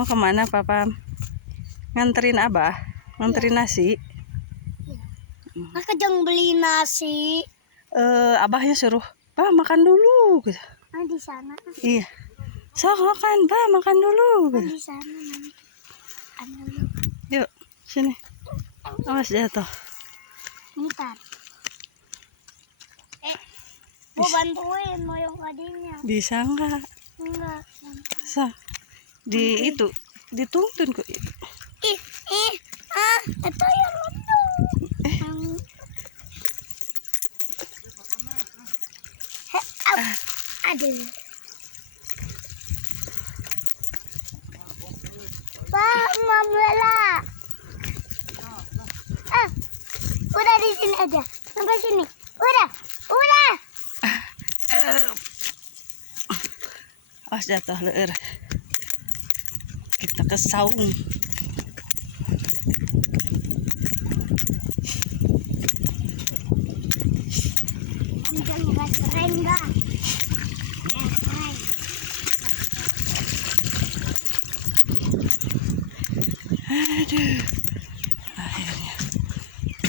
Mau kemana papa? Nganterin abah? Nganterin nasi? Maka jangan beli nasi. Abahnya suruh, "Bah, makan dulu." Gitu. Di sana. Iya. Sok makan, Bah, makan dulu. Gitu. Di sana nanti. Yuk, sini. Awas jatuh. Bentar. Mau bantuin, mau yang adiknya. Bisa enggak? Enggak. Bisa. Itu dituntun kok. Itu yang untung. Aduh. Pak, Mamela. Udah di sini aja. Sampai sini. Udah. Awas jatuh leur. Kita ke saung. Ambil gas rengga. Aduh. Akhirnya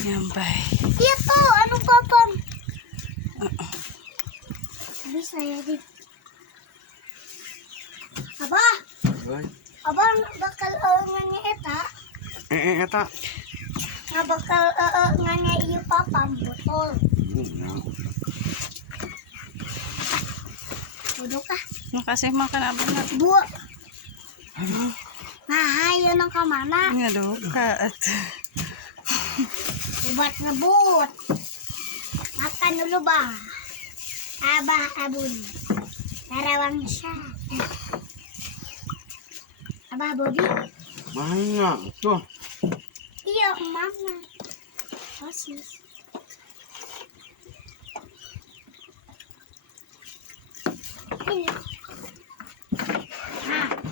nyampai. Itu anu papam. Bisa ya di. Abah. Abang bakal nanya eta. Eta. Nggak bakal nanya ieu papam betul. Duduk ah. Makasih makan abang. Bu. Nah, ayo nang ka mana? Ngaduka. Buat ngebut. Makan dulu, Bah. Abah abun. Tarawangsa. Abah Bodi. Mana tuh? Iya, mama. Sosis. Ini.